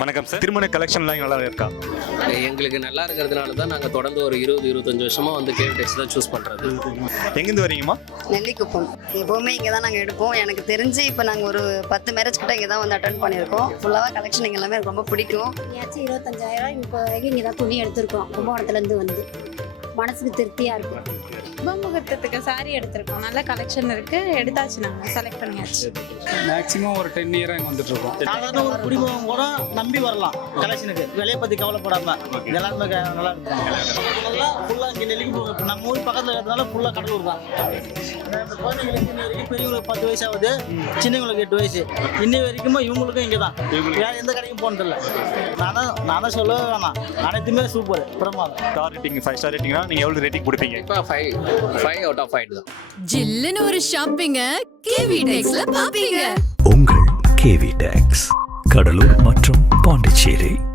வணக்கம் சார். திருமண கலெக்ஷன்லாம் நல்லா இருக்கா? எங்களுக்கு நல்லா இருக்கிறதுனால தான் நாங்கள் தொடர்ந்து ஒரு 20-25 வருஷமாக வந்து கேவி டெக்ஸ் தான் சூஸ் பண்ணுறது. எங்கேருந்து வரீங்கம்மா? நெல்லிக்குப்பம். எப்போவுமே இங்கே தான் நாங்கள் எடுப்போம். எனக்கு தெரிஞ்சு இப்போ நாங்கள் ஒரு 10 மேரேஜ் கிட்ட இங்கே தான் வந்து அட்டன் பண்ணியிருக்கோம். ஃபுல்லாக கலெக்ஷன் இங்கே எல்லாமே எனக்கு ரொம்ப பிடிக்கும். ஏதாச்சும் 25,000 இப்போ வரைக்கும் இங்கே தான் துணி எடுத்திருக்கோம். கும்பகோணத்துலேருந்து வந்து மனசுக்கு திருப்தியாக இருக்கும். முகூர்த்தத்துக்கு சாரி எடுத்திருக்கோம். நல்ல கலெக்ஷன் இருக்கு, எடுத்தாச்சு, நாங்கள் செலக்ட் பண்ணியாச்சு. மேக்ஸிமம் ஒரு 10 இயராக இங்கே வந்துட்டு இருக்கோம். சாதாரண ஒரு குடிமகன் கூட நம்பி வரலாம் கலெக்ஷனுக்கு, விலையை பற்றி கவலைப்படாம. எல்லாருமே நல்லா இருக்காங்க. ஃபுல்லாக இங்கே நெல்லிக்கு இப்போ நம்ம ஊர் பக்கத்தில் இருக்கிறதுனால ஃபுல்லாக கடலூர் தான். இந்த குழந்தைங்களுக்கு இன்ன வரைக்கும் பெரியவங்களுக்கு 10 வயசு ஆகுது, சின்னவங்களுக்கு 8 வயசு. இன்னி வரைக்கும் இவங்களுக்கும் இங்கே தான், வேற எந்த கடைக்கும் போனதில்லை. நான் தான் சொல்லவே வேணாம், அனைத்துமே சூப்பர் பிரமாதம். ஸ்டார் ரேட்டிங் 5 ஸ்டார் ரேட்டிங்னா நீங்கள் எவ்வளோ ரேட்டிங் கொடுப்பீங்க? இப்போ 5 out of 5 தான். ஜில்லுன்னு ஒரு ஷாப்பிங்க கேவி டெக்ஸ்ல பாப்பீங்க. உங்கள் கேவி டெக்ஸ் கடலூர் மற்றும் பாண்டிச்சேரி.